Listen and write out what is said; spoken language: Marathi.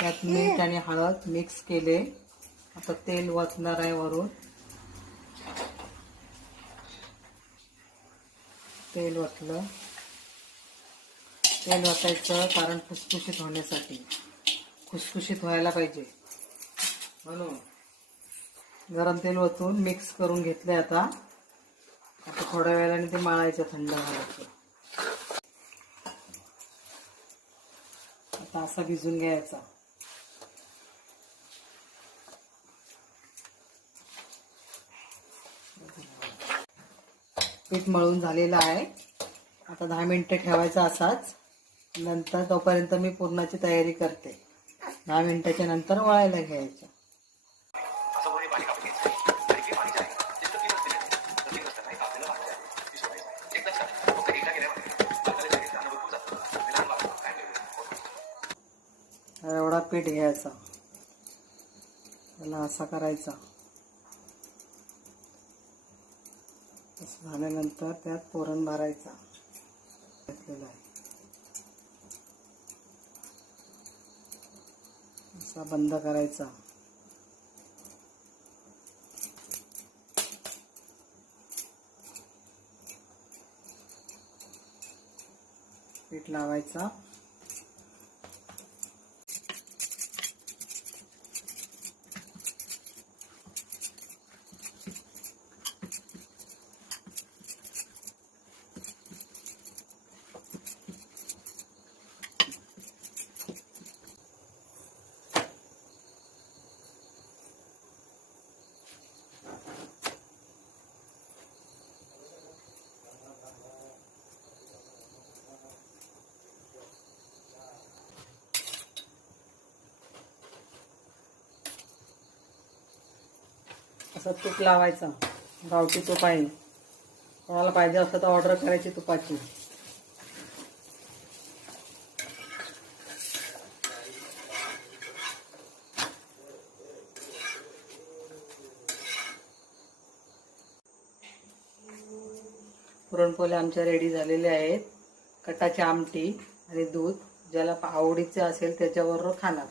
त्यात मीठ आणि हळद मिक्स केले. आता तेल वतणार आहे वरून. तेल वतलं. तेल वतायचं कारण खुसखुशीत होण्यासाठी, खुसखुशीत व्हायला पाहिजे म्हणून. गरम तेल ओतून मिक्स करून घेतले. आता थोड्या वेळाने ते मळायचं, थंड व्हायचं. आता असा भिजून घ्यायचा. पीठ मळून झालेलं आहे. आता 10 मिनिटं ठेवायचं असाच. नंतर तोपर्यंत मी पुरणाची तयारी करते. 10 मिनिटाच्या नंतर वळायला घ्यायचं. एवढा पीठ घ्यायचा, त्याला असा करायचा. असं झाल्यानंतर त्यात पुरण भरायचा घेतलेला आहे. असा बंद करायचा. पीठ लावायचा. असं तूप लावायचं. गावठी तूप आहे. कोणाला पाहिजे असं तर ऑर्डर करायची तुपाची. पुरणपोळ्या आमच्या रेडी झालेल्या आहेत. कटाची आमटी आणि दूध, ज्याला आवडीचे असेल त्याच्याबरोबर खाणार.